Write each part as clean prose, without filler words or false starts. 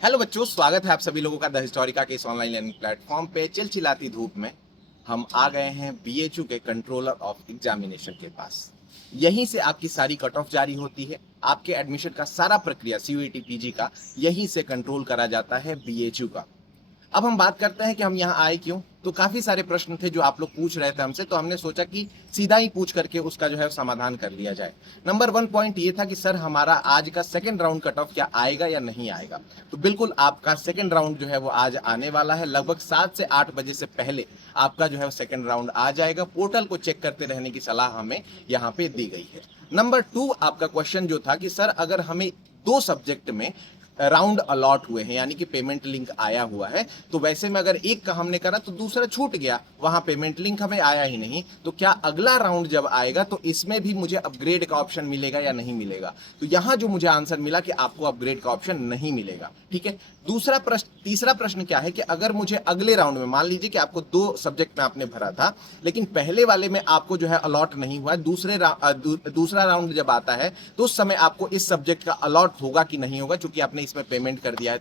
Hello बच्चों, स्वागत है आप सभी लोगों का द हिस्टोरिका के इस ऑनलाइन लर्निंग प्लेटफॉर्म पे। चिलचिलाती धूप में हम आ गए हैं बीएचयू के कंट्रोलर ऑफ एग्जामिनेशन के पास। यहीं से आपकी सारी कट ऑफ जारी होती है। आपके एडमिशन का सारा प्रक्रिया सीयूईटी पीजी का यहीं से कंट्रोल करा जाता है बीएचयू का। अब हम बात करते हैं कि हम यहाँ आए क्यों। तो काफी सारे प्रश्न थे जो आप लोग पूछ रहे थे हमसे, तो हमने सोचा कि सीधा ही पूछ करके उसका जो है समाधान कर लिया जाए। नंबर 1 पॉइंट ये था कि सर हमारा आज का सेकंड राउंड कट ऑफ क्या आएगा या नहीं आएगा। तो बिल्कुल आपका सेकंड राउंड जो है वो आज आने वाला है। लगभग 7 से 8 बजे से पहले आपका जो है सेकंड राउंड आ जाएगा। पोर्टल को चेक करते रहने की सलाह हमें यहाँ पे दी गई है। नंबर 2 आपका क्वेश्चन जो था कि सर अगर हमें 2 सब्जेक्ट में राउंड अलॉट हुए हैं, यानी कि पेमेंट लिंक आया हुआ है, तो वैसे में अगर एक का हमने करा तो दूसरा छूट गया, वहां पेमेंट लिंक हमें आया ही नहीं, तो क्या अगला राउंड जब आएगा तो इसमें भी मुझे अपग्रेड का ऑप्शन मिलेगा या नहीं मिलेगा। तो यहां जो मुझे आंसर मिला कि आपको अपग्रेड का ऑप्शन नहीं मिलेगा। ठीक है। दूसरा प्रश्न, तीसरा प्रश्न क्या है कि अगर मुझे अगले राउंड में, मान लीजिए कि आपको 2 सब्जेक्ट में आपने भरा था, लेकिन पहले वाले में आपको जो है अलॉट नहीं हुआ, दूसरा राउंड जब आता है तो उस समय आपको इस सब्जेक्ट का अलॉट होगा कि नहीं होगा, क्योंकि आपने इसमें पेमेंट कर दिया है।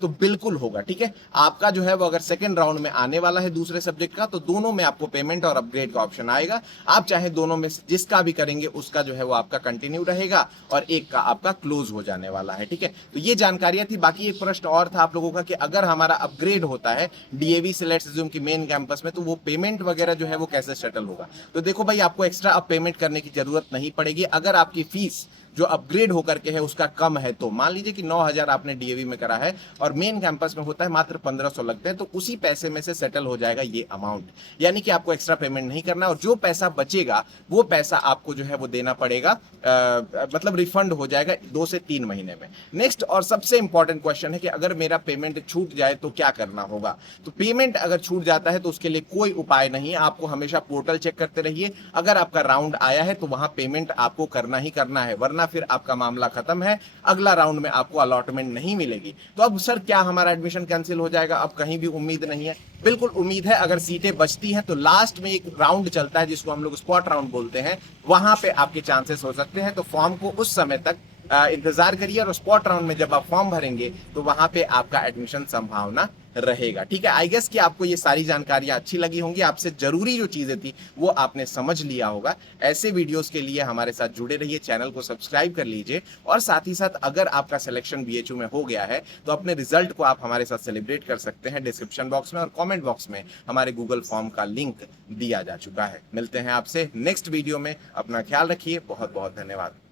तो बिल्कुल होगा। ठीक है। आपका जो है वो अगर सेकंड राउंड में आने वाला है दूसरे सब्जेक्ट का, तो दोनों में आपको पेमेंट और अपग्रेड का ऑप्शन आएगा। आप चाहे दोनों में से जिसका भी करेंगे उसका जो है वो आपका कंटिन्यू रहेगा और एक का आपका क्लोज हो जाने वाला है। ठीक है। तो ये जानकारियां थी। बाकी एक प्रश्न और था आप लोगों का कि अगर हमारा अपग्रेड होता है डीएवी से लेट्स अज्यूम की मेन कैंपस में, तो वो पेमेंट वगैरह जो है वो कैसे सेटल होगा। तो देखो भाई, आपको एक्स्ट्रा अब पेमेंट करने की जरूरत नहीं पड़ेगी। अगर आपकी फीस जो अपग्रेड होकर के है उसका कम है, तो मान लीजिए कि 9,000 आपने डीएवी में करा है और मेन कैंपस में होता है मात्र 1,500 लगते हैं, तो उसी पैसे में से सेटल हो जाएगा ये अमाउंट। यानी कि आपको एक्स्ट्रा पेमेंट नहीं करना, और जो पैसा बचेगा वो पैसा आपको जो है वो देना पड़ेगा, मतलब रिफंड हो जाएगा 2 से 3 महीने में। नेक्स्ट और सबसे इंपॉर्टेंट क्वेश्चन है कि अगर मेरा पेमेंट छूट जाए तो क्या करना होगा। तो पेमेंट अगर छूट जाता है तो उसके लिए कोई उपाय नहीं है। आपको हमेशा पोर्टल चेक करते रहिए। अगर आपका राउंड आया है तो वहां पेमेंट आपको करना ही करना है, वरना फिर आपका मामला खत्म है। अगला राउंड में आपको अलॉटमेंट नहीं मिलेगी। तो अब सर क्या हमारा एडमिशन कैंसिल हो जाएगा? अब कहीं भी उम्मीद नहीं है। बिल्कुल उम्मीद है। अगर सीटें बचती हैं तो लास्ट में एक राउंड चलता है जिसको हम लोग स्पॉट राउंड बोलते हैं, वहां पे आपके चांसेस हो सकते हैं। तो फॉर्म को उस समय तक इंतजार करिए, और स्पॉट राउंड में जब आप फॉर्म भरेंगे तो वहां पे आपका एडमिशन संभावना रहेगा। ठीक है। आई गेस कि आपको ये सारी जानकारियां अच्छी लगी होंगी। आपसे जरूरी जो चीजें थी वो आपने समझ लिया होगा। ऐसे वीडियोस के लिए हमारे साथ जुड़े रहिए, चैनल को सब्सक्राइब कर लीजिए, और साथ ही साथ अगर आपका सिलेक्शन बीएचयू में हो गया है तो अपने रिजल्ट को आप हमारे साथ सेलिब्रेट कर सकते हैं। डिस्क्रिप्शन बॉक्स में और कॉमेंट बॉक्स में हमारे गूगल फॉर्म का लिंक दिया जा चुका है। मिलते हैं आपसे नेक्स्ट वीडियो में। अपना ख्याल रखिए। बहुत बहुत धन्यवाद।